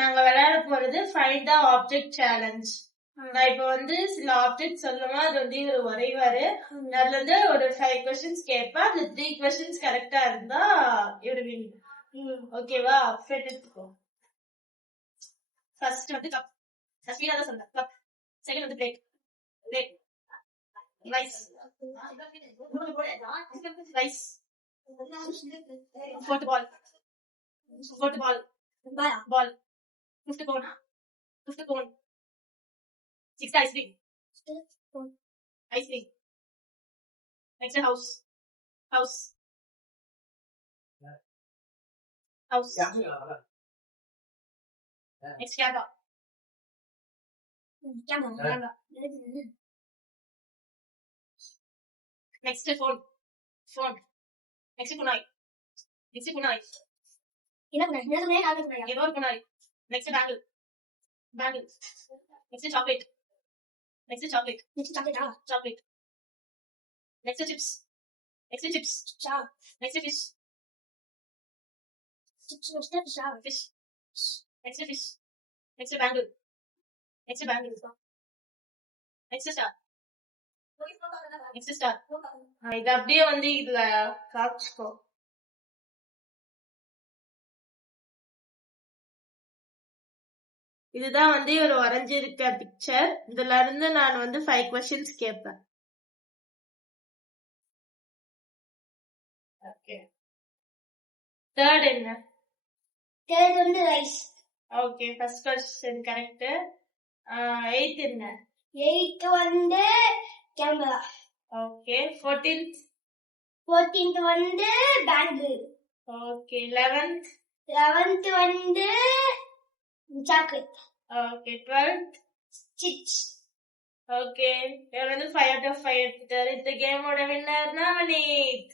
நாங்க விளையாட போறது ஃபைண்ட் த ஆப்ஜெக்ட் சேலஞ்ச். நான் இப்ப வந்து சில ஆப்ஜெக்ட் சொல்லுவேன், அது வந்து இவர் வரைவாரு. அதுல இருந்து ஒரு 5 கொஸ்டின்ஸ் கேட்பேன். அந்த 3 கொஸ்டின்ஸ் கரெக்டா இருந்தா இவரு வின். ஓகேவா? ஃப்ரெண்ட் எடுத்துக்கோ. ஃபர்ஸ்ட் வந்து கப். நான் ஸ்பீடா தான் சொல்றேன். கப். செகண்ட் வந்து plate. Plate. Rice. Rice. Fourth ball. Fourth ball. Ball. Fifth cone. Fifth cone. Sixth ice cream. Ice cream. Next house. House. House. Next camera. Camera. Next phone. Phone. Next குனாய். Next குனாய். ஏதோ ஒரு குனாய். Next bangle. Bangle. Next chocolate. Next chocolate. Chocolate. Next chips. Next chips. Next fish. Fish. Next fish. Next bangle. Next bangle. Next star. Next star. இது அப்படியே வந்து இதுல காமிச்சுக்கோ. இதுதான் வந்து இவர் வரைஞ்சிருக்க பிக்சர். இதுல இருந்து நான் வந்து 5 கொஸ்டின்ஸ் கேட்பேன். ஓகே. தேர்ட் என்ன? தேர்ட் வந்து rice. Okay, first question correct. 8th என்ன? 8th வந்து கேமரா. ஓகே. 14th? 14th வந்து பேங்கிள். ஓகே. 11th? 11th வந்து chocolate. Okay. 12th? Chips. Okay. இவர் வந்து 5 out of 5 எடுத்துட்டாரு. இந்த கேமோட வின்னர் நவநீத்.